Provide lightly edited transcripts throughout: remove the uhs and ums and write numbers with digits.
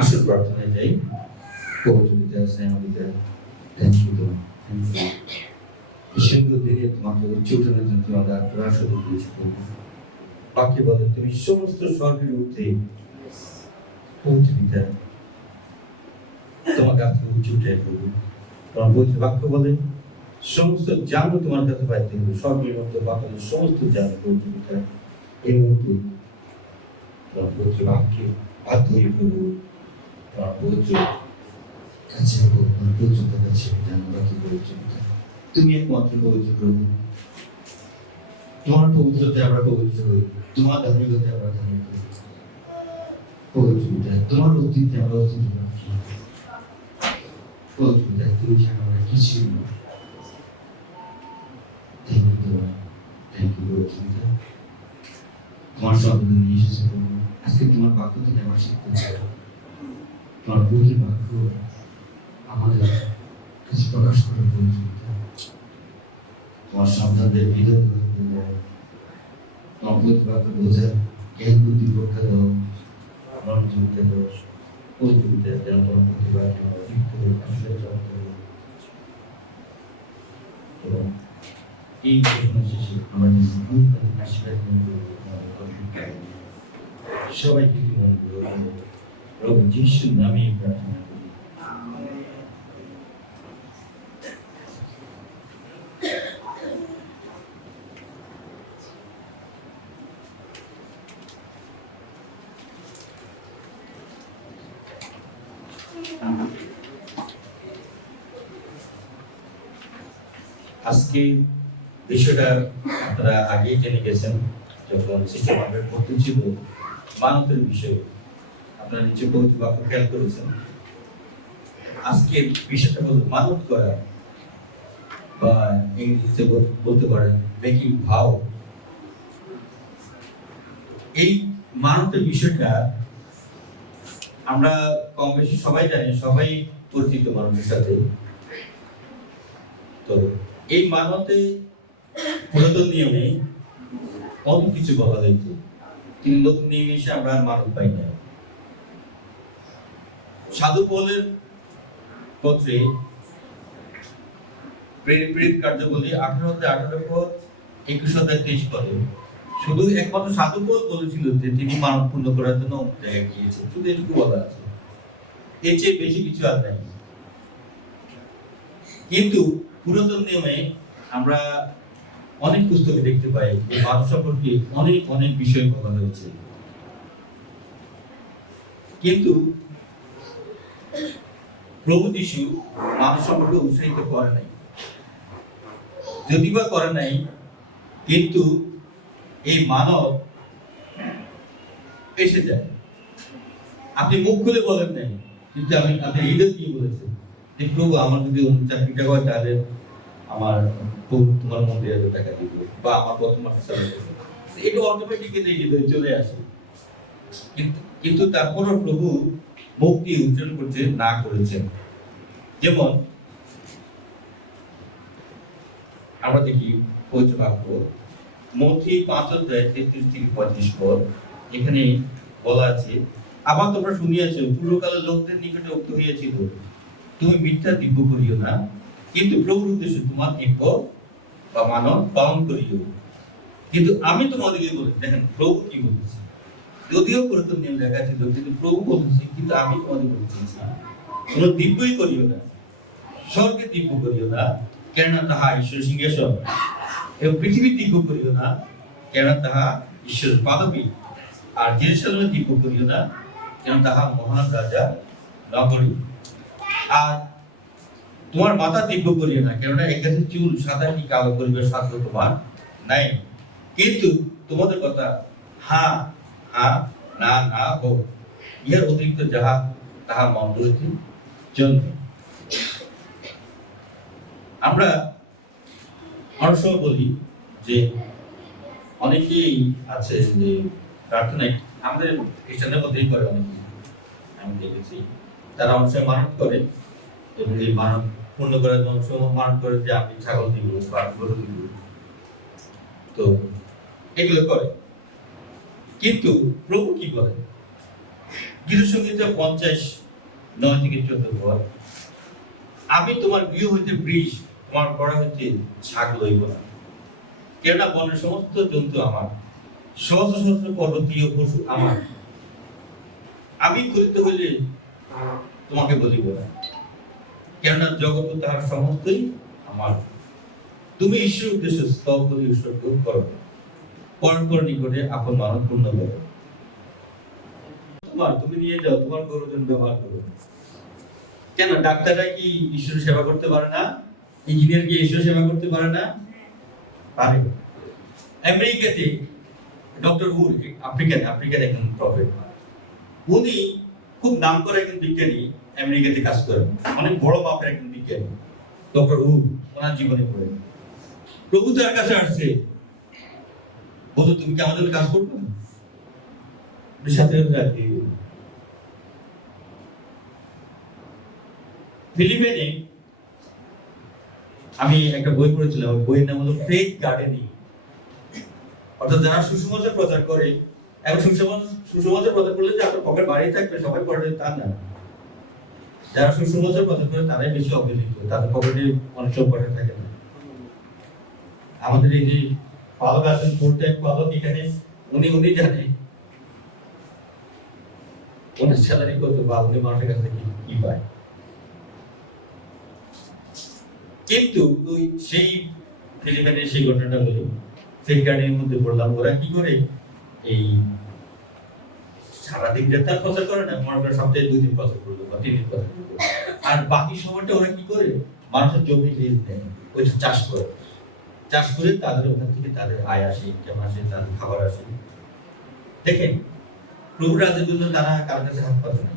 আসল প্রার্থনায় যাই। পবিত্র পিতা স্নেহপিতা, thank you Lord, thank you. এই সুন্দর দিনে তোমাকে উচ্চ উঠানোর জন্য তোমাকে আত্মার সুযোগ দিয়েছি প্রভু। বাক্যে বলে তুমি সমস্ত স্বর্গের ঊর্ধ্বে পবিত্র পিতা, তোমার কাছে উচ্চ উঠে প্রভু। তোমার পবিত্র বাক্য বলে সমস্ত জান তোমার কাছে পাইতে হবে, স্বর্গের মধ্যে পাতালের সমস্ত জান পবিত্র পিতা। এই মুহূর্তে তোমার পবিত্র বাক্যে বাধ্য হয়ে প্রভু তোমার পবিত্র কাছে তোমার পবিত্রতার কাছে জানবা কি পবিত্র পিতা। তুমি একমাত্র পবিত্র প্রভু। তোমার পবিত্রতায় আমরা পবিত্র হই, তোমার ধার্মিকতায় আমরা ধার্মিক হই পবিত্র পিতা। তোমার অতীতে আমরা অতীত রাখি পবিত্র পিতা। তুমি ছাড়া আমরা কিছুই নই। Thank you Lord, thank you পবিত্র পিতা। তোমার শব্দ নিয়ে এসেছে প্রভু। আজকে তোমার বাক্য থেকে আমরা শিখতে চাই। তোমার পবিত্র বাক্য আমাদের কাছে প্রকাশ করে পবিত্র পিতা। তোমার সন্তানদের হৃদয় তোমার পবিত্র বাক্য বোঝার জ্ঞান বুদ্ধি পরীক্ষা দাও, আমার জীবিকা দাও পবিত্র পিতা। যেন তোমার পবিত্র বাক্য এবং এই ঘোষণা শেষে আমরা আশীর্বাদ সবাইকে প্রভু যিশুর নামে প্রার্থনা করি। আজকে বিষয়টা আপনারা আগেই জেনে গেছেন, যখন সিস্টেমের পড়তে ছিল মানতের বিষয়। আপনারা নিচে পবিত্র বাক্য খেয়াল করেছেন। আজকের বিষয়টা হলো মানত করা, বা ইংরেজিতে বলতে পারেন মেকিং ভাও। এই মানতের বিষয়টা আমরা কম বেশি সবাই জানি, সবাই পরিচিত মানুষের সাথে। তো এই মানতে পুরাতন নিয়মে অনেক কিছু বলা হয়েছে, কিন্তু নতুন নিয়মে এসে আমরা আর মানত পাই না। সাধু পৌলের পত্রে প্রেরিত কার্যাবলী 18-18 পদ, 21-23 পদে শুধু একমাত্র সাধু পৌল বলেছিল যে তিনি মানত পূর্ণ করার জন্য অন্য জায়গায় গিয়েছেন, শুধু এটুকু বলা আছে, এর চেয়ে বেশি কিছু আর নাই। কিন্তু পুরাতন নিয়মে আমরা অনেক পুস্তকে দেখতে পাই এই মানত সম্পর্কে অনেক অনেক বিষয় বলা হয়েছে। কিন্তু প্রভু যীশু মানত সম্পর্কে উৎসাহিত করে নাই, যদি বা করে নাই, কিন্তু এই মানব এসে যায়। আপনি মুখ খুলে বলেন নাই, কিন্তু আপনি হৃদয় দিয়ে বলেছেন যে প্রভু আমার যদি চাকরিটা হয় তাহলে আমার তোমার মন্দিরে এত টাকা দিব, বা আমার প্রথম মাসে চালাতে হবে। এটা অটোমেটিক্যালি হৃদয় চলে আসে। কিন্তু তারপরও প্রভু মুখ দিয়ে উচ্চারণ করতে না করেছেন। যেমন আমরা দেখি পবিত্র বাক্য মথি 5:33-35 পদ, এখানে বলা আছে, আবার তোমরা শুনিয়াছো পূর্বকালের লোকদের নিকটে উক্ত হইয়াছিল, তুমি মিথ্যা দিব্য করিও না, কিন্তু প্রভুর উদ্দেশ্যে তোমার দিব্য বা মানব পালন করিও। কিন্তু আমি তোমাদেরকে বলি, দেখেন প্রভু কি বলতেছে। যদিও পুরাতন নিয়ম লেখা ছিল, কিন্তু প্রভু বলতেছে কিন্তু আমি তোমাদের বলতেছি, তোমরা দিব্যই করিও না, স্বর্গে দিব্য করিও না, কেননা তাহা ঈশ্বর সিংহাসন, এবং পৃথিবীর দিব্য করিও না, কেননা তাহা ঈশ্বরের পাদবী, আর জেরুজালেমের দিব্য করিও না, কেন তাহা মহান রাজা নগরী। আর তোমার মাথা দিব্য করিও না, কেননা একাধিক চুল সাদা কি কালো করিবার সাধ্য তোমার নাই। কিন্তু তোমাদের কথা হ্যাঁ হ্যাঁ, না না হোক, ইহার অতিরিক্ত যাহা তাহা মন্দ হইতে জন্মে। আমরা অনেক সময় বলি যে অনেকেই আছে যে প্রার্থনায় আমাদের খ্রিস্টানদের মধ্যেই করে, অনেকে আমি দেখেছি তারা অনেক সময় মানত করে, এবং এই মানত পূর্ণ করার জন্য সময় মানত করে যে আমি ছাগল দিব বা গরু দিব, তো এগুলো করে। কিন্তু প্রভু কি বলে? গীতসংহিতা 59:14 পদ, আমি তোমার গৃহ হইতে বৃষ, তোমার ঘর হইতে ছাগ লইব না, কেননা বনের সমস্ত জন্তু আমার, সহস্র সহস্র পর্বতীয় পশু আমার, আমি করিতে হইলে তোমাকে বলিব না, কেননা জগৎ তাহার সমস্তই আমার। তুমি ঈশ্বর উদ্দেশ্য স্তব বলি উৎসর্গ করো, পরস্পর নিকটে আপন মানব পূর্ণ করো। তুমি নিয়ে যাও, তোমার গরুর জন্য ব্যবহার করো। কেন ডাক্তাররা কি ঈশ্বর সেবা করতে পারে না? ইঞ্জিনিয়ার কি ঈশ্বর সেবা করতে পারে না? পারে। আমেরিকাতে ডক্টর উড, আফ্রিকান একজন প্রফেট, উনি খুব নামকরা একজন বিজ্ঞানী, আমেরিকাতে কাজ করেন, অনেক বড় মাপের একজন বিজ্ঞানী ডক্টর উড। ওনার জীবনে পড়ে প্রভু তার কাছে আসছে, বলো তুমি কি আমাদের কাজ করবে? সাথে রাখি ফিলিপিনে আমি একটা বই পড়েছিলাম, বইয়ের নাম হলো ফেথ গার্ডেনিং। অর্থাৎ যারা সুসমাচার প্রচার করে, এখন সুসমাচার প্রচার করলে যে আপনার পকেট বাড়ি থাকবে সবাই পড়ে তা না। যারা সুসমাচার প্রচার করে তারাই বেশি অবহেলিত, তাদের পকেটে অনেক সময় পকেট থাকে না। আমাদের এই যে পালক আছেন, পালক, এখানে উনি জানে ওনার স্যালারি কত বা উনি মানুষের কাছ থেকে কি পায়। কিন্তু সেই ফিলিপিনের সেই ঘটনাটা হলো, ফেথ গার্ডেনের মধ্যে পড়লাম, ওরা কি করে এই সারাদিন তার প্রচার করে না, মনে করেন সপ্তাহে 2 দিন প্রচার করলো বা 3 দিন প্রচার করলো, আর বাকি সময়টা ওরা কি করে মানুষের জমি লিজ দেয়, ওইটা চাষ করে তাদের ওখান থেকে তাদের আয় আসে, ইনকাম আসে, তাদের খাবার আসে। দেখেন প্রভু রাজ্যের জন্য তারা কার কাছে হাত পাতে না।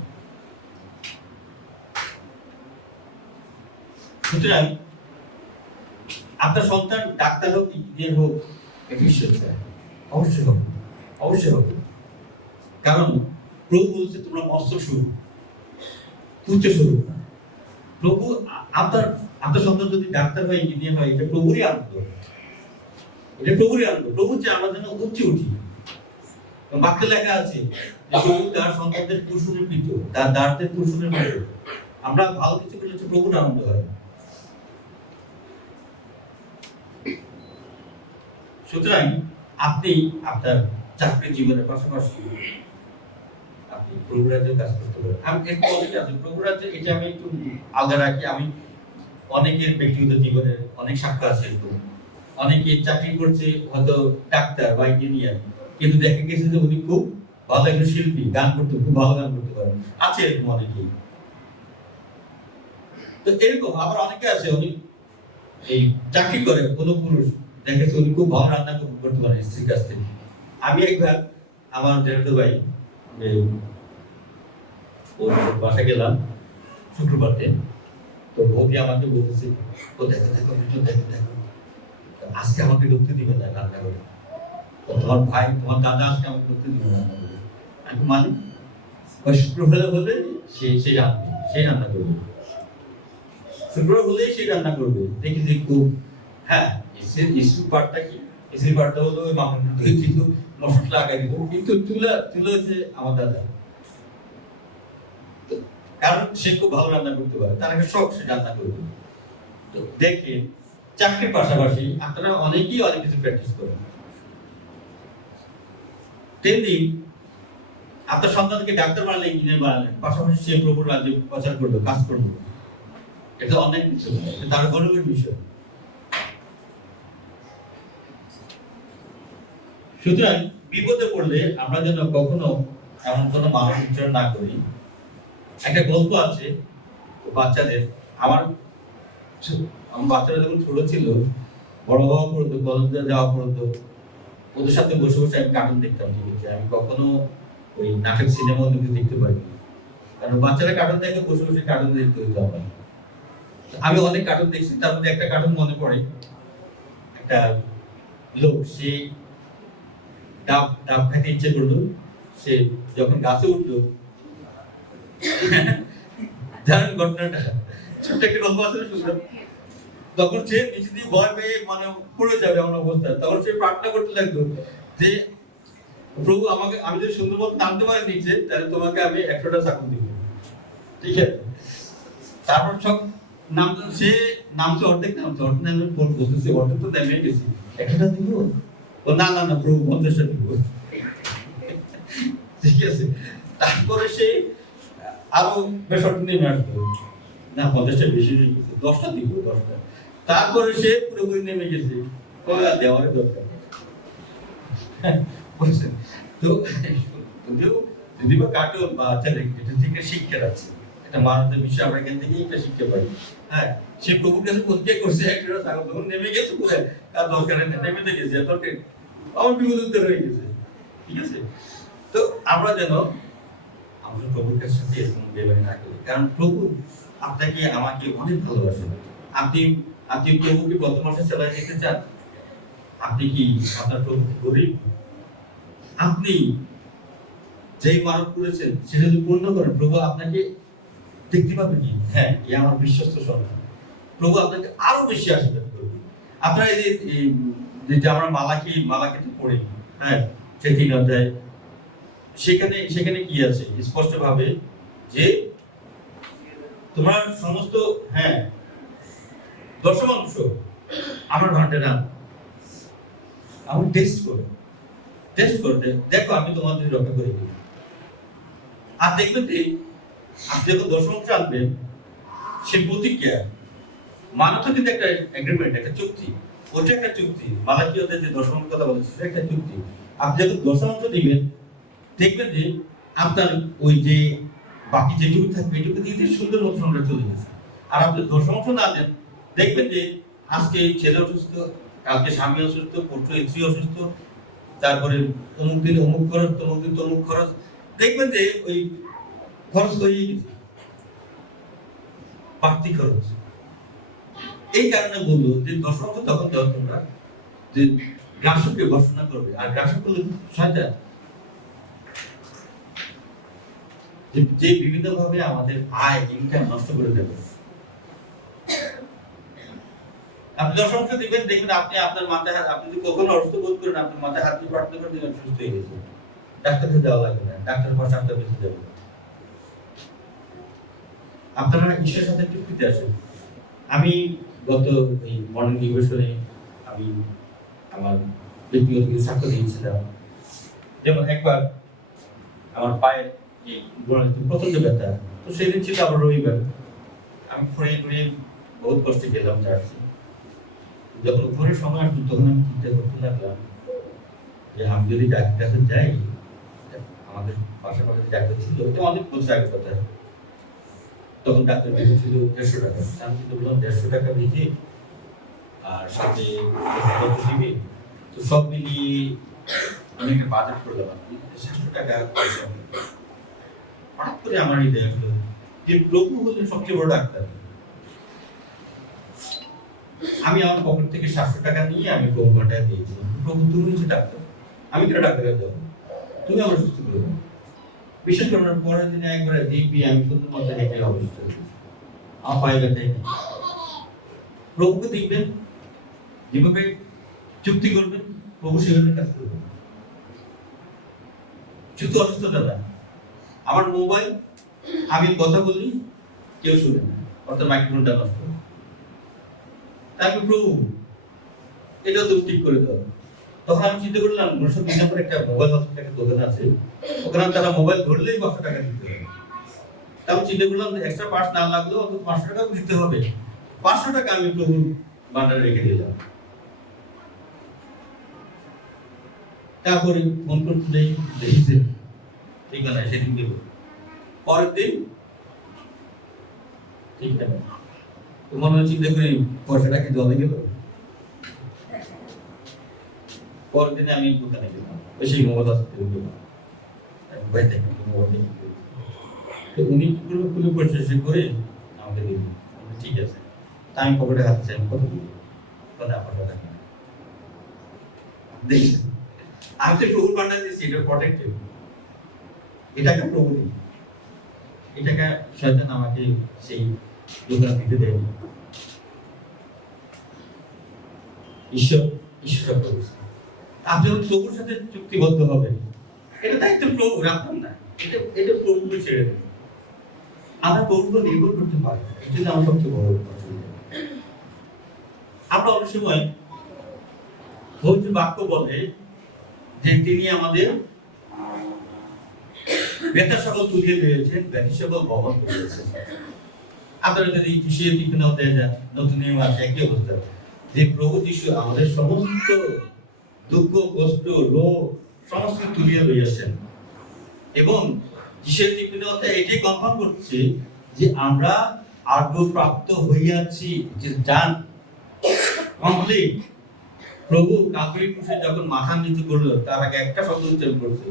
সুতরাং আপনার সন্তান ডাক্তার হোক, ইঞ্জিনিয়ার হোক, অবশ্যই হবে, কারণ প্রভু বলছে তোমরা মস্ত স্বরূপ, তুচ্ছ স্বরূপ না। প্রভু আপনার সন্তান যদি ডাক্তার হয়, ইঞ্জিনিয়ার হয়, এটা প্রভুরই আনন্দ, প্রভু যে আমার জন্য উঠি। বাক্যে লেখা আছে যে প্রভু তার সন্তানদের কুশলের প্রীত, তার দাসদের কুশলের প্রীত। আমরা ভালো কিছু করলে প্রভুর আনন্দ হয়। সুতরাং আপনি আপনার চাকরি জীবনের পাশাপাশি আপনি প্রভু রাজ্যের কাজ করতে পারেন। আমি একটু বলতে চাচ্ছি প্রভু রাজ্য, এটা আমি একটু আলাদা রাখি। আমি অনেকের ব্যক্তিগত জীবনে অনেক সাক্ষ্য আছে, অনেকে চাকরি করছে হয়তো ডাক্তার বা ইঞ্জিনিয়ার, কিন্তু দেখা গেছে যে উনি খুব ভালো একজন শিল্পী, খুব ভালো গান করতে পারেন, আছে এরকম অনেকেই। তো এরকম আবার অনেকে আছে উনি এই চাকরি করে, কোনো পুরুষ দেখেছে উনি খুব ভালো রান্না করতে পারেন স্ত্রীর কাছ থেকে। আমি একবার আমার জেঠু ভাই ওর বাসা গেলাম শুক্রবার দিন, তো বৌদি আমাকে বলতেছে, ও দেখো আজকে আমাকে ঢুকতে দিবে না রান্না করে, তোমার ভাই তোমার দাদা আজকে আমাকে ঢুকতে দিবে না। আমি মানে শুক্রবার হলে সে রান্না করবে, শুক্রবার হলেই সে রান্না করবে। দেখি যে খুব ইস্যু পার্টটা কি, ইস্যু পার্টটা হলো ওই মাংসটা কিন্তু মশলা লাগাই দিব, কিন্তু চুলা হচ্ছে আমার দাদা, কারণ সে খুব ভালো রান্না করতে পারে, তার একটা শখ, সে রান্না করবে। তো দেখে চাকরির পাশাপাশি আপনারা অনেকেই অনেক কিছু প্র্যাকটিস করেন। তেমনি আপনার সন্তানকে ডাক্তার বানালে, ইঞ্জিনিয়ার বানালেন, পাশাপাশি সে প্রভুর রাজ্যে প্রচার করলো, কাজ করলো, এটা অনেক কিছু, তার গর্বের বিষয়। সুতরাং বিপদে পড়লে আমরা যেন কখনো এমন কোনো মানব উচ্চারণ না করি। একটা গল্প আছে বাচ্চাদের, আমার বাচ্চারা যখন ছোট ছিল, বড় হওয়া পর্যন্ত, কলেজে যাওয়া পর্যন্ত ওদের সাথে বসে বসে আমি কার্টুন দেখতাম টিভিতে। আমি কখনো ওই নাটক, সিনেমা কিছু দেখতে পারিনি, কারণ বাচ্চারা কার্টুন দেখে বসে বসে কার্টুন দেখতে হইতো আমার। আমি অনেক কার্টুন দেখছি, তার মধ্যে একটা কার্টুন মনে পড়ে, একটা লোক সে ডাব খাইতে ইচ্ছে করলো, সে যখন গাছে উঠলো, জানেন ঘটনাটা, ছোট্ট একটা গল্প আছে শুনলাম, তখন সে নিচে দিয়ে ভয় পেয়ে মানে পড়ে যাবে এমন অবস্থা, তখন সে প্রার্থনা করতে লাগলো যে প্রভু আমাকে, আমি যদি সুন্দর মতো নামতে পারি নিচে, তাহলে তোমাকে আমি 100টা চাকর দিব, ঠিক আছে? তারপর সব নামতে, সে নামছে অর্ধেক, নামছে অর্ধেক, নামে বলতেছে অর্ধেক তো নেমে গেছি, 100টা দিব? ও না না না প্রভু 50টা দিব, ঠিক আছে? তারপরে সে আরো বেশ অর্ধেক নেমে আসবে, না 50টা বেশি হয়ে গেছে, 10টা দিব, 10টা। তারপরে সে পুরোপুরি নেমে গেছে, দেওয়ার দরকার বুঝছেন? তো যদিও যদি বা কার্টুন বা ছেলে এটা থেকে শিক্ষা আছে, এটা মানবতার বিষয়, আমরা এখান থেকে এটা শিখতে পারি। হ্যাঁ, সে প্রভুর কাছে প্রতিজ্ঞা করছে, একটা ছাগল তখন নেমে গেছে, পুরো তার দরকার নেমে গেছে, দরকার আমার বিপদ উদ্ধার হয়ে গেছে, ঠিক আছে? তো আমরা যেন আমাদের প্রভুর কাছে সাথে এরকম বেমানি না করি, কারণ প্রভু আপনাকে আমাকে অনেক ভালোবাসেন। আপনি আপনি প্রভুকে গত মাসে সেলাই দিতে চান? আপনি কি আপনার প্রভু গরিব? আপনি যেই মানব করেছেন সেটা যদি পূর্ণ করেন, প্রভু আপনাকে দেখতে পাবে কি? হ্যাঁ, এ আমার বিশ্বস্ত সন্তান, প্রভু আপনাকে আরো বেশি আশীর্বাদ করবে। আপনারা এই যে আমরা মালাকে পড়ি, হ্যাঁ, সেই 3 অধ্যায়, সেখানে কি আছে স্পষ্ট ভাবে যে তোমার সমস্ত, হ্যাঁ, দশমাংশ আমার ভান্ডারে আনো, আমি টেস্ট করে দেখো আমি তোমাদের রক্ষা করে দিই। আর দেখবেন যে আপনি যখন দশমাংশ আনবেন, সেই প্রতিজ্ঞা মানত কিন্তু একটা এগ্রিমেন্ট, একটা চুক্তি, ওটা একটা চুক্তি। মালাকীয়দের যে দশমাংশ কথা বলেছে সেটা একটা চুক্তি। আপনি যখন দশমাংশ দিবেন, দেখবেন যে আপনার ওই যে বাকি যেটুকু থাকবে এটুকু দিয়ে সুন্দর মতো সংসার চলে গেছে। আর আপনি দশমাংশ না দেন, দেখবেন যে আজকে ছেলে অসুস্থ, কালকে স্বামী অসুস্থ, পরশু স্ত্রী অসুস্থ, তারপরে অমুক দিন অমুক খরচ, তমুক দিন তমুক খরচ, দেখবেন যে ওই খরচ হয়ে গেছে, বাড়তি খরচ। এই কারণে বললো যে দশমাংশ তখন দাও তোমরা যে গ্রাহককে ঘোষণা করবে, আর গ্রাহক হলো শয়তান, যে বিভিন্ন ভাবে আমাদের আয় ইনকাম নষ্ট করে দেবে। আপনি দশমাংশ দিবেন, দেখবেন আপনি আপনার মাথায় হাত, আপনি যদি কখনো অসুস্থ বোধ করেন, আপনার মাথায় হাত দিয়ে প্রার্থনা করে দেখবেন সুস্থ হয়ে গেছে, ডাক্তারকে যাওয়া লাগবে না, ডাক্তার পয়সা আপনার বেঁচে যাবে। আপনারা ঈশ্বরের সাথে চুক্তিতে আসেন। আমি গত এই মর্নিং ডিভোশনে আমি আমার ব্যক্তিগত কিছু সাক্ষ্য দিয়েছিলাম। যেমন একবার আমার পায়ের এই প্রচন্ড ব্যথা, তো সেদিন ছিল আবার রবিবার, আমি ঘুরে বহুত কষ্টে গেলাম চার্চে। যখন উপরের সময় আসলো, তখন আমি চিন্তা করতে লাগলাম যে আমি যদি ডাক্তার কাছে যাই, আমাদের পাশাপাশি ডাক্তার ছিল, এটা অনেক বছর আগের কথা, তখন ডাক্তার বিল ছিল 150 টাকা। আমি কিন্তু বললাম 150 টাকা দিয়েছি আর সাথে দিবে, তো সব মিলিয়ে আমি একটা বাজেট করলাম আর কি 700 টাকা পয়সা। হঠাৎ করে আমার হৃদয়ে আসলো যে প্রভু হলেন সবচেয়ে বড় ডাক্তার। আমি আমার পকেট থেকে 700 টাকা নিয়ে আমি প্রভু ঘন্টায় দিয়েছি, প্রভু তুমি হচ্ছে ডাক্তার, আমি কেন ডাক্তারের যাবো, তুমি আমার সুস্থ করবে। বিশেষ করে পরের দিনে একবারে দিব্যি আমি সুন্দর মতো হেঁটে অবস্থ হয়েছি, আমার পায়ে ব্যথাই নেই। প্রভুকে দেখবেন, যেভাবে চুক্তি করবেন প্রভু সেভাবে কাজ করবেন। শুধু অসুস্থতা না, আমার মোবাইল আমি কথা বলি কেউ শুনে না, অর্থাৎ মাইক্রোফোনটা নষ্ট, তারপর প্রভু এটাও তো ঠিক করে দাও। তখন আমি চিন্তা করলাম 19 নম্বর একটা মোবাইল হসপিটালের দোকান আছে, ওখানে তারা মোবাইল ধরলেই 500 টাকা দিতে হবে। তাও চিন্তা করলাম যে এক্সট্রা পার্টস না লাগলেও অন্তত 500 টাকা দিতে হবে। 500 টাকা আমি প্রভুর ভান্ডারে রেখে দিলাম। তারপরে ফোন করতে দেখেছে ঠিক না, সেদিন দেব, পরের দিন ঠিক না, তো মনে হয় চিন্তা করি পয়সাটা কি জলে গেল। পরের দিনে আমি দোকানে গেলাম, সেই মোবাইল হসপিটালে গেলাম, ভাই দেখেন মোবাইল, তো উনি কি করলো, খুলে পরিচর্যা করে আমাকে দিল, ঠিক আছে। তা আমি পকেটে হাত চাই, কত দিব, কথা আপনার দেখছেন, আমি তো প্রভুর ভান্ডার দিচ্ছি, এটা প্রটেক্টেড, এটাকে প্রভু দিই, এটাকে শয়তান আমাকে সেই দোকান দিতে দেয়নি। ঈশ্বর প্রভু, আপনি প্রভুর সাথে চুক্তিবদ্ধ হবেন, এটা দায়িত্ব প্রভু, রাখতাম না, এটা প্রভুকে ছেড়ে দেয়। আমরা প্রভুকে নির্ভর করতে পারি, এটা আমার সবচেয়ে বড় অসুবিধা। আমরা অনেক সময় পবিত্র বাক্য বলে যে তিনি আমাদের ব্যথা সকল তুলিয়ে দিয়েছেন, ব্যাধি সকল বহন করেছেন। আপনারা যদি যিশুর টিফিন অধ্যায়ে যান, নতুন নিয়ম আছে একই অবস্থা, যে প্রভু যিশু আমাদের সমস্ত দুঃখ, কষ্ট, রোগ সমস্ত তুলিয়ে লইয়াছেন। এবং যিশুর টিফিন অধ্যায়ে এটাই কনফার্ম করছে যে আমরা আর্গপ্রাপ্ত হইয়াছি, যে ডান, কমপ্লিট। প্রভু কাকুরি ক্রুশে যখন মাথা নিচু করলো, তার আগে একটা শব্দ উচ্চারণ করছে,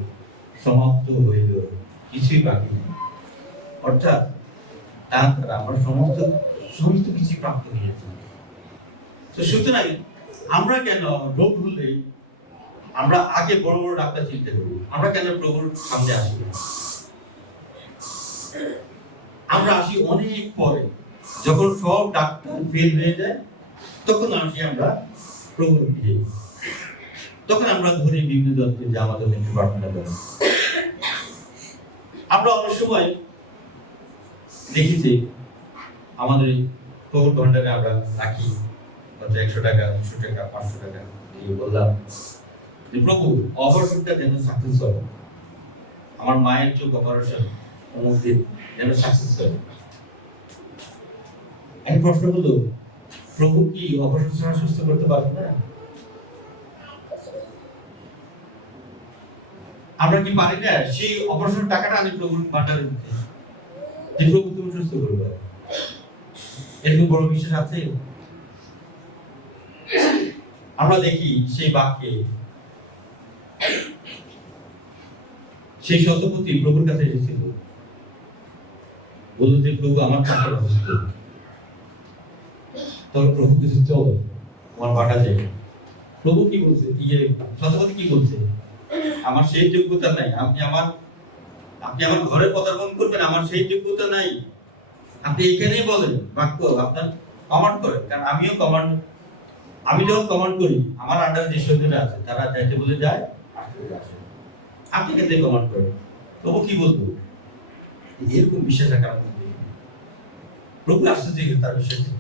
সমাপ্ত হইল, কিছুই বাকি নেই। অর্থাৎ তার দ্বারা আমরা সমস্ত কিছু প্রাপ্ত হয়েছি। তো সুতরাং আমরা কেন রোগ হলে আমরা আগে বড় বড় ডাক্তার চিন্তা করি? আমরা কেন প্রভুর সামনে আসি? আমরা আসি অনেক পরে, যখন সব ডাক্তার ফেল হয়ে যায়, তখন আসি আমরা প্রভুর দিকে। তখন আমরা ধরি বিভিন্ন যন্ত্রে যে আমাদের একটু প্রার্থনা করেন। আমরা অনেক সময় দেখেছি আমাদের প্রভুর ভান্ডারে আমরা রাখি 100 টাকা, 200 টাকা, 500 টাকা দিয়ে বললাম যে প্রভু অপারেশনটা যেন সাকসেস হয়, আমার মায়ের চোখ অপারেশন অমুক দিন যেন সাকসেস হয়। এই প্রশ্ন হলো, প্রভু কি অপারেশন ছাড়া সুস্থ করতে পারবে না? আমরা কি পারি না সেই অপারেশন টাকাটা আনি প্রভুর ভান্ডারে দিতে, যে প্রভু তুমি সুস্থ করবে? এরকম বড় বিশ্বাস আছে? আমরা দেখি সেই বাক্যে সেই শতপতি প্রভুর কাছে এসেছিল, বলল যে প্রভু আমার টাকার অসুস্থ। তখন প্রভু কিছু চল আমার বাটা যায়। প্রভু কি বলছে, শতপতি কি বলছে, আমার সেই যোগ্যতা নাই, আপনি আমার ঘরে পদার্পণ করবেন, আমার সেই যোগ্যতা নাই। আপনি এখানেই বলেন বাক্য, আপনার কমান্ড করেন, কারণ আমি যখন কমান্ড করি, আমার আন্ডারে যে সৈন্যরা আছে তারা যাইতে বলে যায়, আপনি এখান থেকে কমান্ড করেন। প্রভু কি বলবো? এরকম বিশ্বাস রাখার মধ্যে প্রভু আসছে যে তার বিশ্বাস থেকে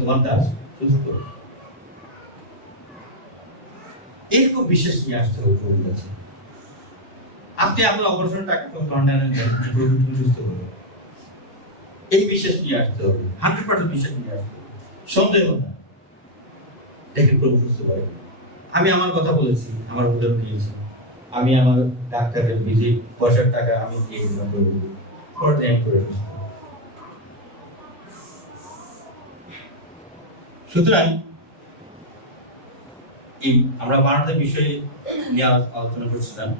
তোমার দাস সুস্থ করো, এরকম বিশ্বাস নিয়ে আসতে হবে প্রভুর কাছে। আপনি আপনার অপারেশন টাকা প্রভু তুমি সুস্থ করো, এই বিশ্বাস নিয়ে আসতে হবে, 100% বিশ্বাস নিয়ে আসতে হবে, সন্দেহ না। দেখেন প্রভু সুস্থ করে। আমি আমার কথা বলেছি, আমার উদাহরণ দিয়েছি, আমি আমার ডাক্তারের ভিজিট পয়সার টাকা আমি দিয়ে দিলাম প্রভু, করে সুস্থ। সুতরাং এই আমরা ভারতের বিষয়ে নিয়ে আলোচনা করছিলাম।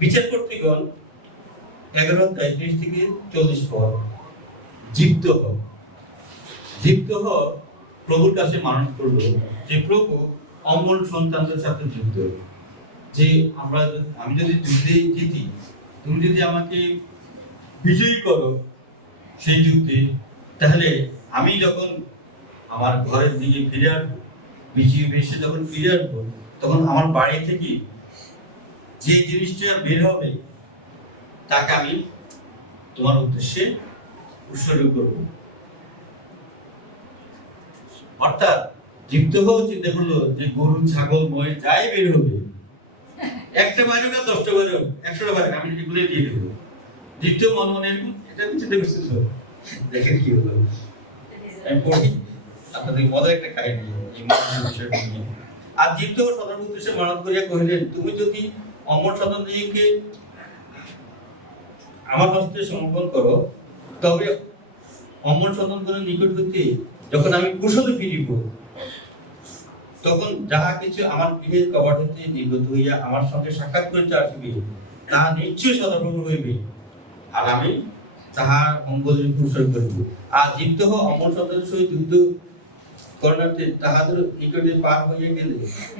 বিচারকর্তৃগণ 11:30-40 পদ, জীবিত হ প্রভুর কাছে মানন করলো যে প্রভু অমল সন্তানদের সাথে যুদ্ধ, যে আমি যদি যুদ্ধে জিতি, তুমি যদি আমাকে বিজয়ী করো সেই যুদ্ধে, তাহলে আমি যখন আমার ঘরের দিকে ফিরে আসবো, বিজয়ী বেশে যখন ফিরে আসবো, তখন আমার বাড়ি থেকে যে জিনিসটা বের হবে তাকে আমি তোমার উদ্দেশ্যে উৎসর্গ করব। অর্থাৎ জীবিত হওয়া চিন্তা করলো যে গরু, ছাগল, মহিষ যাই বের হবে, একটা বাড়ি না 10টা বাড়ি, 100টা বাড়ি, আমি এগুলো দিয়ে দেবো। দ্বিতীয় মনে এটা চিন্তা করছিল। দেখেন কি হলো, আমি পড়ি আপনাদের মজার একটা কাহিনী এই বিষয়টা নিয়ে। আর জীবিত সদর উদ্দেশ্যে মানত করিয়া কহিলেন, তুমি যদি অমর সন্তানদিগকে আমার হস্তে সমর্পণ করো, তবে অমর সন্তানগণের নিকট হইতে যখন আমি কুশলে ফিরিব, তখন যাহা কিছু আমার গৃহের কবাট হইতে নির্গত হইয়া আমার সঙ্গে সাক্ষাৎ করিতে আসিবে, তাহা নিশ্চয়ই সদাপ্রভু হইবে, আর আমি তাহার মঙ্গলের কুশল করিব। আর জীবিত অমর সন্তানের সহিত যুদ্ধ করণার্থে তাহাদের নিকটে পার হইয়া গেলে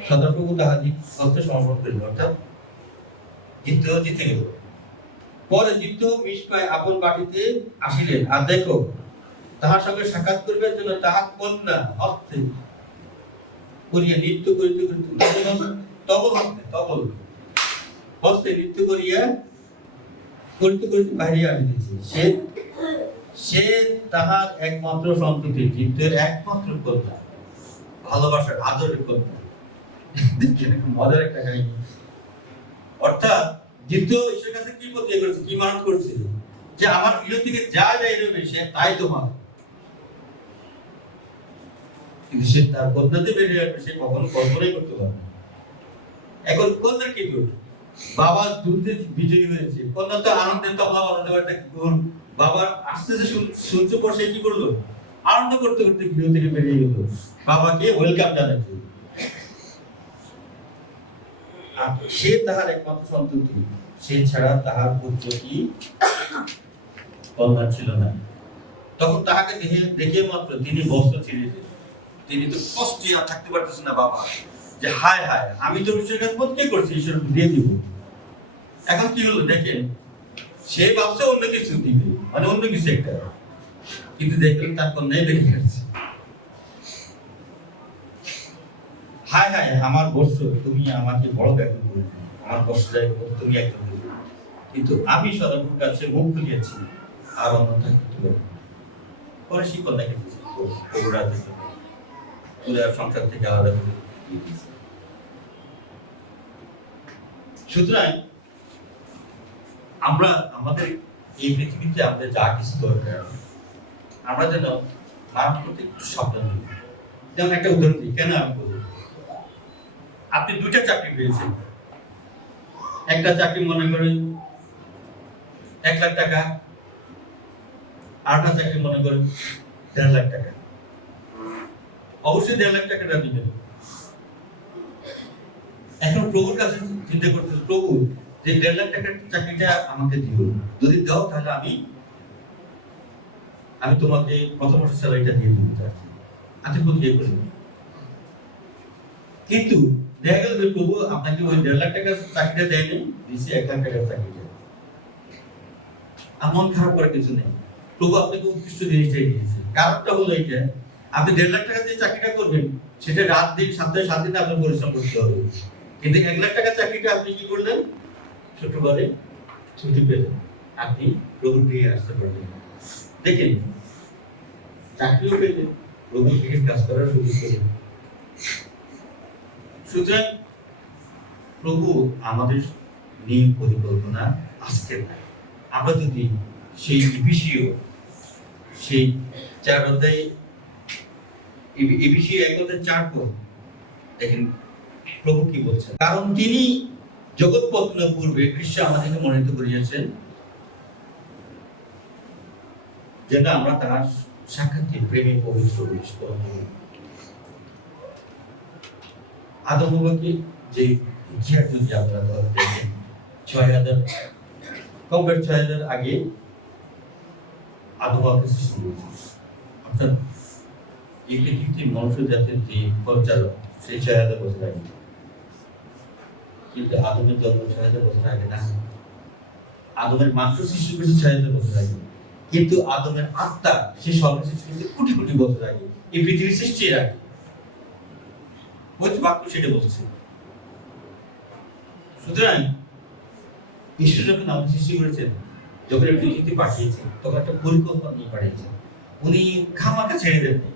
সদাপ্রভু তাহাদের হস্তে সমর্পণ করিল। অর্থাৎ জিতে গেল। পরে জীবিত মিশপায় আপন বাটিতে আসিলেন, আর দেখো তাহার সঙ্গে সাক্ষাৎ করিবার জন্য তাহার কন্যা হস্তে করিয়া নৃত্য করিতে করিতে তবল হস্তে নৃত্য করিয়া করিতে করিতে বাহিরে আসিতেছে। সে তাহার একমাত্র সন্ততি, জীবের একমাত্র কন্যা, ভালোবাসার আদরের কন্যা। মজার একটা কাহিনী। অর্থাৎ জীব ঈশ্বরের কাছে কি প্রতিজ্ঞা করেছে, কি মানত করছে, যে আমার প্রিয় থেকে যা বেরোবে সে তাই তোমার। কিন্তু সে তার কন্যাতে বেরিয়ে আসবে, সে কখনো কল্পনাই করতে পারবে না। এখন কন্যার কি দোষ? বাবা যুদ্ধে বিজয়ী হয়েছে, কন্যা তো আনন্দের তবলা বাজাতে পারতে, বাবার আসতেছে শুনছে পর সে কি করলো, আনন্দ করতে করতে গৃহ থেকে বেরিয়ে গেল বাবাকে ওয়েলকাম জানাতে। সে তাহার একমাত্র সন্ততি, সে ছাড়া তাহার পুত্র কি কন্যা ছিল না। তখন তাহাকে দেখে মাত্র তিনি বস্ত্র ছিঁড়ে দিলেন। তিনি তো কষ্টে আর থাকতে পারতেছেন না বাবা, যে হায় হায় আমি তো ঈশ্বরের কাছে প্রতিজ্ঞা করছি ঈশ্বর দিয়ে দিব। এখন কি হলো দেখেন, সে ভাবছে অন্য কিছু দিবে, মানে অন্য কিছু একটা, কিন্তু দেখলেন তার কন্যাই বেরিয়ে গেছে। হায় হায় আমার বর্ষ, তুমি আমাকে বড় ব্যাকুল করে, আমার কষ্ট তুমি একদম, কিন্তু আমি সদাপ্রভুর কাছে মুখ খুলিয়াছি আর অন্যথা করতে পারি। পরে সেই কন্যাকে সংসার থেকে আলাদা করে দিয়ে দিয়েছে। সুতরাং আমরা আমাদের এই পৃথিবীতে আমাদের যা কিছু দরকার, আমরা যেন মানব করতে একটু সাবধান হই। যেমন একটা উদাহরণ দিই, কেন আমি বলি, আপনি দুইটা চাকরি পেয়েছেন। একটা চাকরি মনে করেন 1 লাখ টাকা, আরেকটা চাকরি মনে করেন 1.5 লাখ টাকা। অবশ্যই 1.5 লাখ টাকাটা দিবেন। এখন প্রভুর কাছে চিন্তা করতে, প্রভু যে 1.5 লাখ টাকার চাকরিটা আমাকে দিও, যদি দাও তাহলে আমি তোমাকে প্রথম বছর স্যালারিটা দিয়ে দিতে চাচ্ছি, আপনি প্রতিজ্ঞা করবেন। কিন্তু দেখা গেল যে প্রভু আপনাকে ওই 1.5 লাখ টাকার চাকরিটা দেয়নি, দিচ্ছে 1 লাখ টাকার চাকরিটা। আর মন খারাপ করার কিছু নেই, প্রভু আপনাকে উৎকৃষ্ট জিনিসটাই দিয়েছে। কারণটা হলো এইটা, আপনি 1.5 লাখ টাকা যে চাকরিটা করবেন সেটা রাত দিন সপ্তাহে 7 দিন আপনার পরিশ্রম করতে হবে। কিন্তু 1 লাখ টাকার চাকরিটা আপনি কি করলেন, শুক্রবারে ছুটি পেলেন, আপনি প্রভুর গৃহে আসতে পারলেন। দেখেন, চাকরিও পেলেন, প্রভুর গৃহে কাজ করার সুযোগ পেলেন। সুতরাং প্রভু আমাদের নিয়ে পরিকল্পনা আজকের না। আমরা যদি সেই এফেসীয় সেই 4 অধ্যায়ে এফেসীয় 1 অধ্যায় 4 পদ দেখেন প্রভু কি বলছেন। কারণ তিনি জগৎ পতনের পূর্বে খ্রিস্ট আমাদেরকে মনোনীত করিয়াছেন, যেটা আমরা তার সাক্ষাৎ প্রেমে পবিত্র আদম হওয়াকে যে ইতিহাস যদি আপনারা দেখেন, 6000 কমপ্লিট 6000 আগে আদম হওয়াকে সৃষ্টি করেছে। অর্থাৎ এই পৃথিবীতে মনুষ্য জাতির যে পরিচালক সেই 6000 বছর আগে। কিন্তু আদমের জন্ম 6000 বছর আগে না, আদমের মাত্র সৃষ্টি করেছে 6000 বছর আগে। কিন্তু আদমের আত্মা সে স্বর্গ সৃষ্টি করেছে কোটি কোটি বছর আগে, এই পৃথিবীর সৃষ্টির আগে। ওই বাক্য সেটা বলছে। সুতরাং ঈশ্বর যখন আমাদের সৃষ্টি করেছেন, যখন পৃথিবীতে পাঠিয়েছেন, তখন একটা পরিকল্পনা নিয়ে পাঠিয়েছেন। উনি খামাকে ছেড়ে দেননি,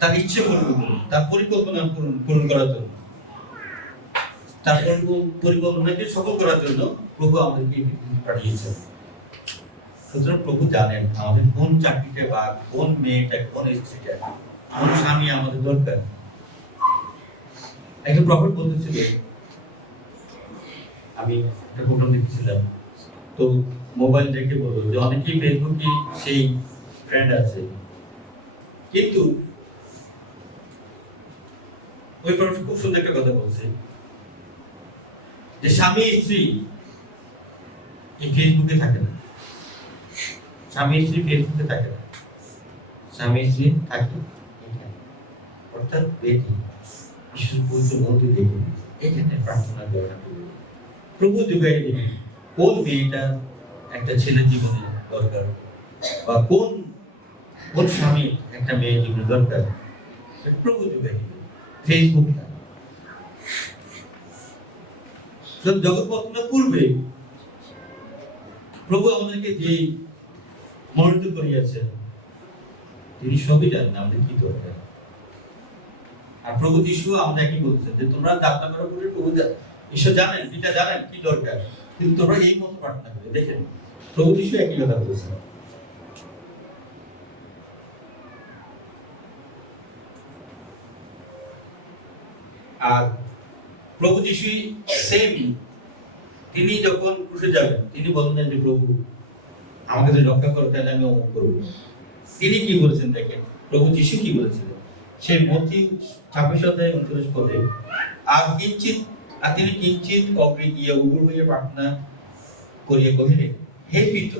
তার ইচ্ছে তার পরিকল্পনা পূরণ করার জন্য, তার পরিকল্পনাকে সফল করার জন্য প্রভু আমাদেরকে পাঠিয়েছেন। সুতরাং প্রভু জানেন আমাদের কোন চাকরিটা বা কোন মেয়েটা, কোন স্ত্রীটা, কোন স্বামী আমাদের দরকার। একজন প্রফেট বলতেছিল, আমি একটা প্রোগ্রাম দেখছিলাম, তো মোবাইল দেখে বললো যে অনেকেই ফেসবুকে সেই ফ্রেন্ড আছে, কিন্তু ওই প্রফেট খুব সুন্দর একটা কথা বলছে যে স্বামী স্ত্রী এই ফেসবুকে থাকে না, স্বামী স্ত্রী ফেসবুকে থাকে না, স্বামী স্ত্রী থাকে অর্থাৎ বেটি ঈশ্বর পবিত্র মন্দির দেখে এখানে প্রার্থনা করা। প্রভু যুগাই দেবে কোন মেয়েটা একটা ছেলের জীবনে দরকার, বা কোন ওর স্বামী একটা মেয়ে জীবনে দরকার, প্রভু যোগাই ফেসবুক না জগৎ পতনের পূর্বে প্রভু আমাদেরকে যে মনোনীত করিয়াছেন তিনি সবই জানেন আমাদের কি দরকার। আর প্রভু যিশু আমাদের একই বলছেন যে তোমরা যাত্রা করার পূর্বে প্রভু ঈশ্বর জানেন পিতা জানেন কি দরকার, কিন্তু তোমরা এই মতো প্রার্থনা করে দেখেন প্রভু যিশু একই কথা বলেছেন। আর প্রভু যিশু সেম তিনি যখন ক্রুশে যাবেন তিনি বলেন যে প্রভু আমাকে যদি রক্ষা করো তাহলে আমি অমুক করবো। তিনি কি বলেছেন দেখেন প্রভু যিশু কি বলেছিলেন সেই মথি 26:39 পদে, তিনি কিঞ্চিত অগ্রে গিয়া উগুর হইয়া প্রার্থনা করিয়া কহিলেন, হে পিত,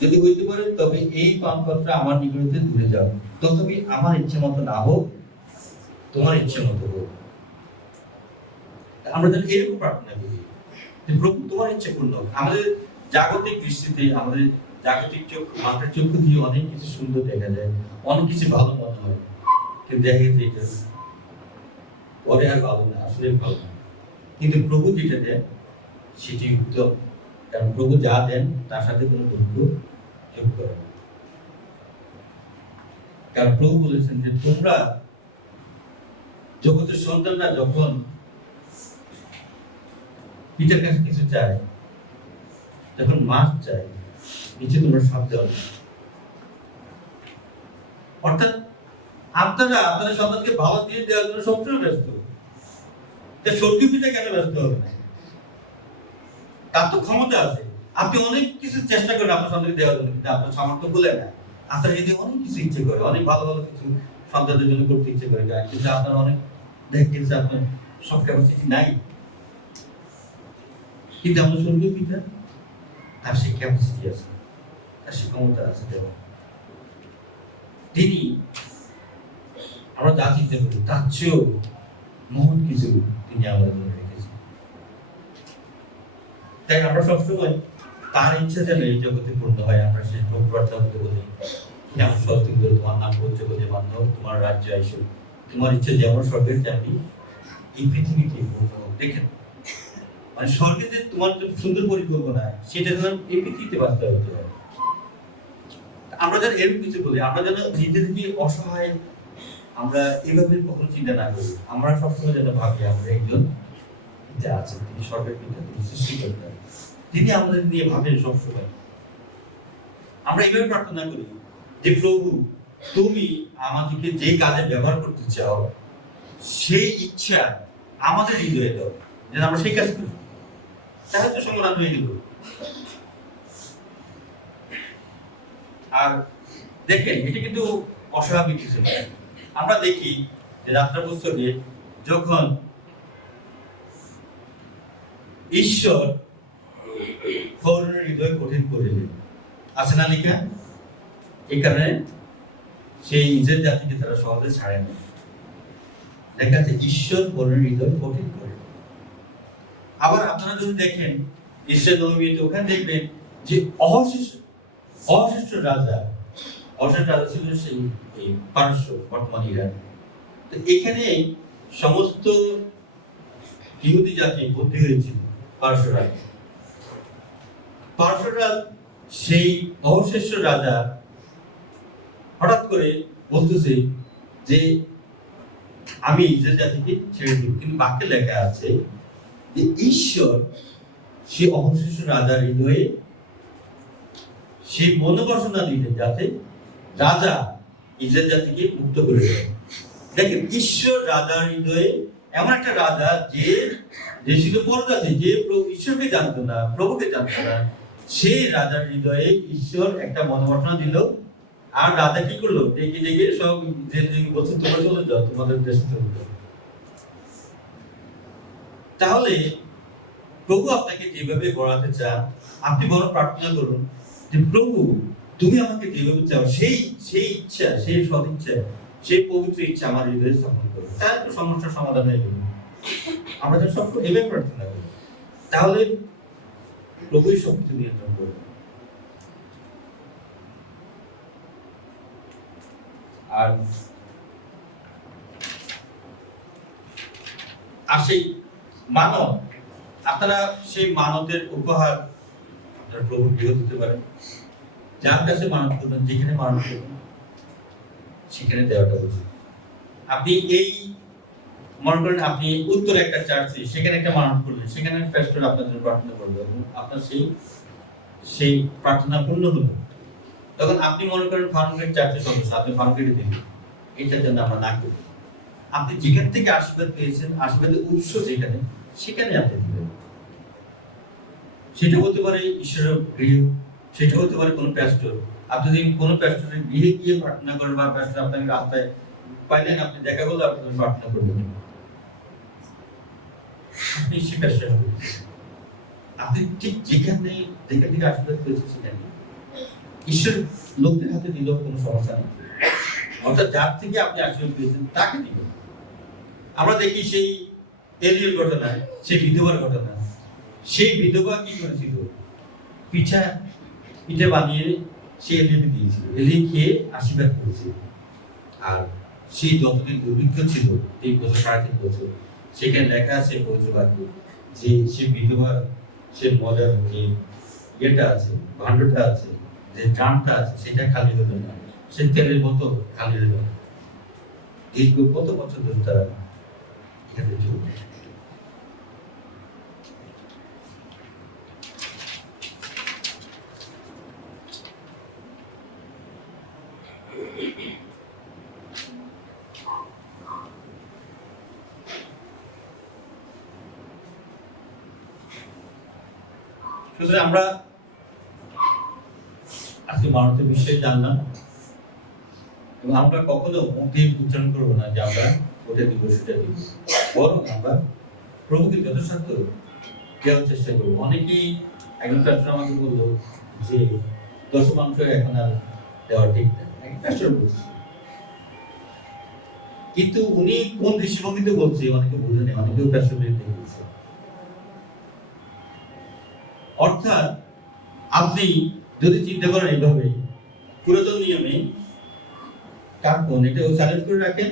যদি হইতে পারে তবে এই পানপাত্র আমার নিকট হইতে দূরে যাও, তথাপি আমার ইচ্ছে মতো না হোক তোমার ইচ্ছে মতো হোক। আমরা যেন এরকম প্রার্থনা করি প্রভু তোমার ইচ্ছে পূর্ণ হোক। আমাদের জাগতিক দৃষ্টিতে আমাদের জাগতিক চক্ষু মাথার চক্ষু দিয়ে অনেক কিছু সুন্দর দেখা যায়, অনেক কিছু ভালো মনে হয়, কিন্তু দেখা গেছে এটা পরে আর ভালো না, আসলে ভালো না। কিন্তু প্রভু যেটা দেন সেটি উত্তম, কারণ প্রভু যা দেন তার সাথে কোনো দুঃখ যোগ করে না। কারণ প্রভু বলেছেন যে তোমরা জগতের সন্তানরা যখন পিতার কাছে কিছু চায়, যখন মাছ চায়, নিচে তোমরা সব দেওয়া। অর্থাৎ আপনারা আপনাদের সন্তানকে ভালো দিয়ে দেওয়ার জন্য সবসময় ব্যস্ত। স্বর্গীয় পিতা কেন ব্যস্ত হবে না? তার তো ক্ষমতা আছে। আপনি অনেক কিছু চেষ্টা করেন আপনার সন্তানকে দেওয়ার জন্য, কিন্তু আপনার সামর্থ্য বলে না। আপনার যদি অনেক কিছু ইচ্ছে করে, অনেক ভালো ভালো কিছু সন্তানদের জন্য করতে ইচ্ছে করে যায়, কিন্তু আপনার অনেক দেখতেছে আপনার সব ক্যাপাসিটি নাই। কিন্তু আমাদের স্বর্গীয় পিতা তার সেই ক্যাপাসিটি আছে, তার সেই ক্ষমতা আছে দেওয়া। তিনি আমরা যা চিন্তা করি তার চেয়েও মহৎ কিছু তিনি আমাদের জন্য রেখেছেন। তাই আমরা সবসময় তার ইচ্ছা যেন এই জগতে পূর্ণ হয়। আমরা শেষ প্রার্থনা করতে বলি, আমার সত্যি তোমার নাম পূজ্য বলে মান্য হোক, তোমার রাজ্য আইসুক, তোমার ইচ্ছা যেমন স্বর্গের তেমনি এই পৃথিবীতে পূর্ণ হোক। দেখেন মানে স্বর্গে যে তোমার সুন্দর পরিকল্পনা সেটা যেন এই পৃথিবীতে বাস্তবায়িত হতে হয়। আমরা যেন এরকম কিছু বলি, আমরা যেন নিজেদেরকে অসহায় আমরা এভাবে কখনো চিন্তা না করি। আমরা সবসময় যেন ভাবি আমরা একজন পিতা আছেন, তিনি স্বর্গের পিতা, তিনি সৃষ্টিকর্তা, তিনি আমাদের নিয়ে ভাবেন সবসময়। আমরা এইভাবে প্রার্থনা করি যে প্রভু তুমি আমাদেরকে যে কাজে ব্যবহার করতে চাও সেই ইচ্ছা আমাদের হৃদয়ে দাও, যেন আমরা সেই কাজ করি, তাহলে তো সমাধান হয়ে গেল। আর দেখেন এটা কিন্তু অস্বাভাবিক কিছু নয়। আমরা দেখি যে যাত্রা পুস্তকে যখন ঈশ্বর ফরৌনের হৃদয় কঠিন করিলেন, আছে না লেখা? এই কারণে সেই ইসরায়েল জাতিকে তারা সহজে ছাড়ে না। দেখা যাচ্ছে ঈশ্বর ফরৌনের হৃদয় কঠিন করে। আবার আপনারা যদি দেখেন ইসরায়েল নবীতে ওখানে দেখবেন যে অবশিষ্ট রাজা ছিল সেই পারস্য, বর্তমান ইরান। তো এখানে সমস্ত ইহুদি জাতি ভর্তি হয়েছিল পারস্যরা সেই অবশিষ্ট রাজা হঠাৎ করে বলতেছে যে আমি ইসরায়েল জাতিকে ছেড়ে দিব, কিন্তু বাক্যে লেখা আছে যে ঈশ্বর সে অবশিষ্ট রাজার হৃদয়ে সেই মনোবাসনা দিলেন যাতে রাজা ইসরায়েল জাতিকে মুক্ত করে দেয়। দেখেন ঈশ্বর রাজার হৃদয়ে এমন একটা রাজা যে ছিল পরজাতি, যে ঈশ্বরকে জানতো না, প্রভুকে জানতো না, সেই রাজার হৃদয়ে ঈশ্বর একটা মনোবাসনা দিল। আর রাজা কি করলো? ডেকে ডেকে সব বলছে তোমরা চলে যাও, তোমাদের দেশে চলে যাও। তাহলে প্রভু আপনাকে যেভাবে গড়াতে চান, আপনি বড় প্রার্থনা করুন যে প্রভু তুমি আমাকে যেভাবে চাও সেই ইচ্ছা, সেই সদিচ্ছা, সেই পবিত্র ইচ্ছা আমার হৃদয়ে স্থাপন করো, তাহলে তো সমস্যার সমাধান হয়ে যাবে। আমরা যখন সবসময় এভাবে প্রার্থনা করি তাহলে প্রভুই সবকিছু নিয়ন্ত্রণ করবে। আর আর সেই মানব, আপনারা সেই মানবের উপহার প্রভু গৃহ দিতে পারেন, যার কাছে মানব করবেন, যেখানে মানব করবেন সেখানে দেওয়াটা উচিত। আপনি এই মনে করেন আপনি উত্তর একটা চার্চে সেখানে একটা মানব করলেন, সেখানে প্যাস্টর আপনার জন্য প্রার্থনা করবে এবং আপনার সেই প্রার্থনা পূর্ণ হলো। তখন আপনি মনে করেন ফার্মগেট চার্চের সদস্য, আপনি ফার্মগেটে দিবেন, এটার জন্য আমরা না করি। আপনি যেখান থেকে আশীর্বাদ পেয়েছেন, আশীর্বাদের উৎস যেখানে, সেখানে আপনি দিবেন। সেটা হতে পারে ঈশ্বরের গৃহ, সেটা হতে পারে কোনো প্যাস্টর। আপনি যদি কোনো প্যাস্টরের গৃহে গিয়ে প্রার্থনা করেন বা প্যাস্টর আপনাকে রাস্তায় পাইলেন, আপনি দেখা করলে আপনি প্রার্থনা করবেন, আপনি সে প্যাস্টর হবেন। আপনি ঠিক যেখান থেকে আশীর্বাদ পেয়েছেন সেখানে ঈশ্বর লোকদের হাতে দিলেও কোনো সমস্যা নেই, অর্থাৎ যার থেকে আপনি আশীর্বাদ পেয়েছেন তাকে দিবেন। আমরা দেখি সেই এলির ঘটনায়, সেই বিধবার ঘটনা, সেই বিধবা কি করেছিল, পিঠে বানিয়ে সে এলিকে দিয়েছিল, এলি খেয়ে আশীর্বাদ করেছিল। আর সেই যতদিন দুর্ভিক্ষ ছিল 3 বছর 3.5 বছর, সেখানে লেখা আছে পবিত্র বাক্যে যে সে বিধবার সে মজার যে ইয়েটা আছে, ভাণ্ডটা আছে, যে ড্রামটা আছে, সেটা খালি হলো না, সে তেলের বোতল খালি হলো না। দীর্ঘ কত বছর ধরে তারা এখানে চলবে। সুতরাং আমরা আজকে মানবতার বিষয়ে জানলাম, এবং আমরা কখনো মুখে উচ্চারণ করবো না যে আমরা ওটা দিব সেটা দিব, বরং আমরা প্রভুকে যথাসাধ্য দেওয়ার চেষ্টা করবো। অনেকেই একজন প্যাস্টর আমাকে বললো যে 10 এখন আর দেওয়া ঠিক না, প্যাস্টর বলছে, কিন্তু উনি কোন দৃষ্টিভঙ্গিতে বলছে অনেকে বুঝে নেই, অনেকেও প্যাস্টর বলছে। অর্থাৎ আপনি যদি চিন্তা করেন এইভাবে, পুরাতন নিয়মে কার কোন এটাও চ্যালেঞ্জ করে রাখেন,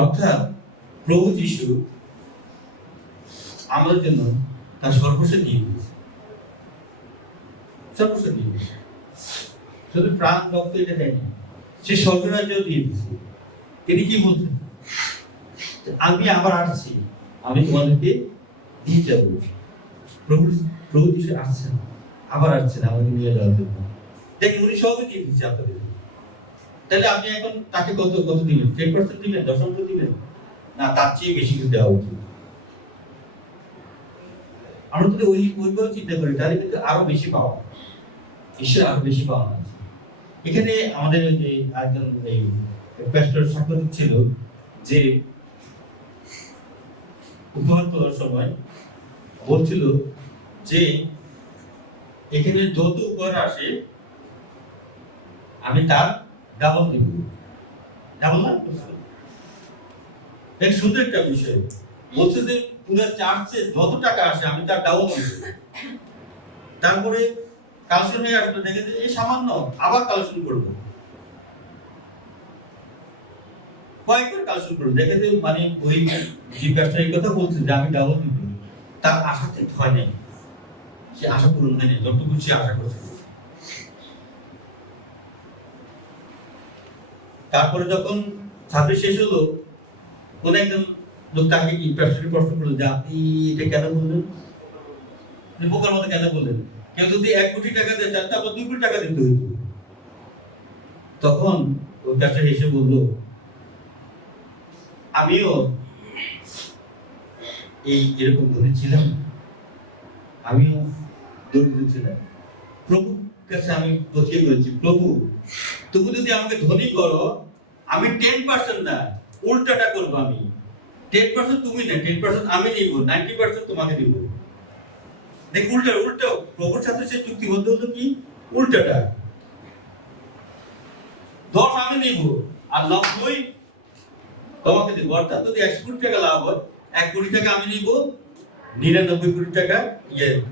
অর্থাৎ প্রভু যীশু আমাদের জন্য তার সর্বস্ব দিয়ে দিয়েছে, সর্বস্ব দিয়ে দিয়েছে, শুধু প্রাণ রক্ত এটা দেয়নি, সে স্বর্গরাজ্য দিয়ে দিয়েছে। তিনি কি বলছেন, আমি আবার আসছি, আমি তোমাদেরকে নিয়ে যাব। প্রভু যীশু আসছেন, আবার আসছেন আমাকে নিয়ে যাওয়ার জন্য। দেখুন উনি সবই দিয়ে দিচ্ছে আপনাদের। তাহলে আপনি এখন তাকে কত দিবেন? 10% দিবেন, 10% দিবেন, না তার চেয়ে বেশি কিছু দেওয়া উচিত। আমরা যদি ওইভাবে চিন্তা করি তাহলে কিন্তু আরো বেশি পাওয়া, ঈশ্বর আরো বেশি পাওয়া আছে। এখানে আমাদের যে একজন এই প্যাস্টর সাক্ষ্য দিচ্ছিল যে উপহার তোলার সময় বলছিল যে এখানে যত উপহার আসে আমি তার ডাবল দিব। ডাবল না, এক সুন্দর একটা বিষয় বলছে যে পুরো চার্চে যত টাকা আসে আমি তার ডাবল দিব। তারপরে কালেকশন হয়ে আসলো, দেখে যে এই সামান্য, আবার কালেকশন করবো, কয়েকবার কালেকশন করবো, দেখে যে মানে ওই যে ব্যবসায়ী কথা বলছে যে আমি ডাবল দিব, তার আশাতে হয় নাই, সে আশা পূরণ হয়নি যতটুকু সে আশা করছে। তারপরে যখন ছাত্রী শেষ হলো, কোন একজন লোক তাকে কি প্যাস্টরকে প্রশ্ন করলো যে আপনি এটা কেন বললেন, বোকার মতো কেন বললেন? কেউ যদি 1 কোটি টাকা দেয় তাহলে আপনার 2 কোটি টাকা দিতে হইতো। তখন ওই প্যাস্টর এসে বললো আমিও এরকম ধনী ছিলাম, আমিও দরিদ্র ছিলাম, প্রভুর কাছে আমি প্রতিজ্ঞা করেছি, প্রভু তুমি যদি আমাকে ধনী করো, আমি 10% না উল্টাটা করবো, আমি 10% তুমি না, 10% আমি নিব, 90% তোমাকে দিব। দেখ উল্টো প্রভুর সাথে সে চুক্তিবদ্ধ হলো কি উল্টাটা, 10 আমি নিব আর 90 তোমাকে দিব। অর্থাৎ যদি 1 কোটি টাকা লাভ হয়, 1 কোটি টাকা আমি নিব, 99 কোটি টাকা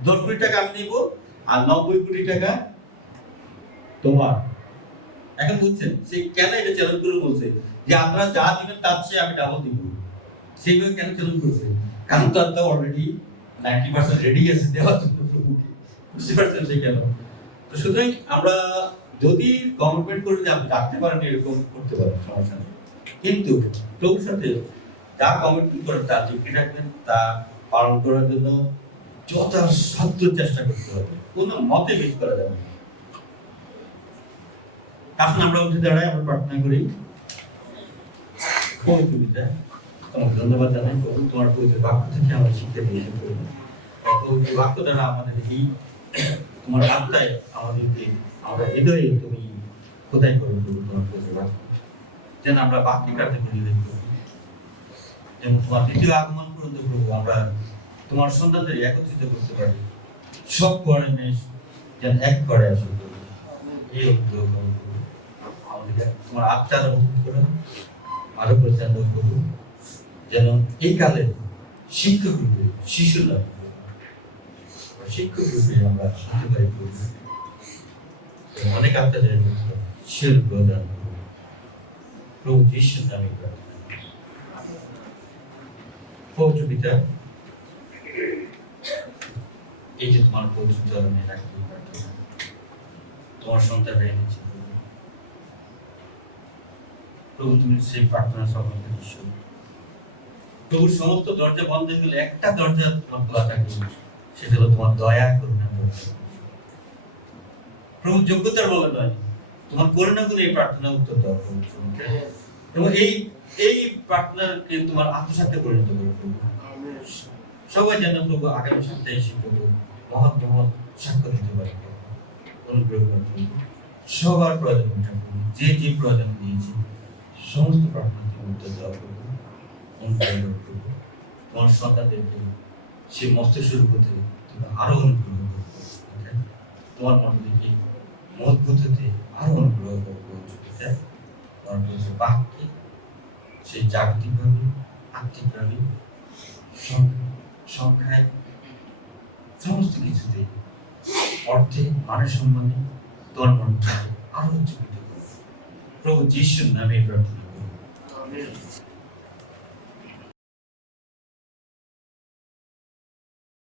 10 কোটি টাকা আমি নিব আর 90 কোটি টাকা তোমার। এখন বুঝছেন সে কেন এটা চ্যালেঞ্জ করে বলছে যে আপনারা যা দিবেন তার চেয়ে আমি ডাবল দিব, সেইভাবে কেন চ্যালেঞ্জ করছে? কারণ তার তো অলরেডি 90% রেডি আছে দেওয়ার জন্য প্রভুকে, বুঝতে পারছেন সে কেন। তো সুতরাং আমরা যদি কমিটমেন্ট করে যে আপনি রাখতে পারেন এরকম করতে পারেন, সমস্যা নেই, কিন্তু প্রভুর সাথে যা কমিটমেন্ট করেন তা ডিগ্রি রাখবেন, তা পালন করার জন্য যথাসাধ্য চেষ্টা করতে হবে, কোনো মতে মিস করা যাবে না। এখন আমরা উঠে দাঁড়াই, আমরা প্রার্থনা করি। পবিত্র তোমাকে ধন্যবাদ জানাই, তোমার পবিত্র বাক্য থেকে আমরা শিক্ষা দিয়েছি। পবিত্র বাক্য দ্বারা আমাদের এই তোমার আত্মায় আমাদেরকে, আমরা হৃদয়ে তুমি খোদাই করো তোমার পবিত্র বাক্য, যেন আমরা বাক্যে কার্যকরী হয়ে পড়ি, যেমন তোমার দ্বিতীয় আগমন পর্যন্ত প্রভু আমরা তোমার সন্তানদের একত্রিত করতে পারি, সব করে মেশ যেন এক করে আসো প্রভু। এই অনুগ্রহ করো প্রভু, আমাদেরকে তোমার আত্মার অনুভূতি করো, আরো পরিচালনা করবো, যেন এই কালে শিক্ষক রূপে শিশু লাভ শিক্ষক রূপে আমরা হতে পারি প্রভু। অনেক আত্মাদের শিল প্রদান করবো প্রভু যিশুর নামে প্রার্থনা। পবিত্র পিতা, এই যে তোমার পবিত্র চরণে রাখি প্রার্থনা, তোমার সন্তান এনেছি প্রভু, তুমি সেই প্রার্থনা সফলতা ঈশ্বর প্রভুর সমস্ত দরজা বন্ধ হয়ে গেলে একটা দরজা তোমার খোলা থাকে, সেটা হলো তোমার দয়া করুণা। প্রভু যোগ্যতার বলে নয়, তোমার করুণা করে এই প্রার্থনা উত্তর দাও প্রভু, এবং এই প্রার্থনাকে তোমার আত্মসাতে পরিণত করো প্রভু। সবাই যেন প্রভু আগামী সপ্তাহে এসে প্রভু মহৎ মহৎ সাক্ষ্য দিতে পারে। অনুগ্রহ করো সবার প্রয়োজন প্রভু, যে যে প্রয়োজন দিয়েছে সমস্ত প্রার্থনাকে উত্তর দেওয়া প্রভু। অনুগ্রহ করো প্রভু, তোমার সন্তানদেরকে সে মস্তিষ্ক করতে তুমি আরো অনুগ্রহ করো, তোমার মনকে মজবুত হতে আরো অনুগ্রহ করো তোমার বলছে বাক্যে সেই জাগতিকভাবে, আত্মিকভাবে, সংখ্যায়, সমস্ত কিছুতে, অর্থে, মানের সম্মানে তোমার মনকে আরো উজ্জীবিত করো প্রভু যিশুর নামে প্রার্থনা করো।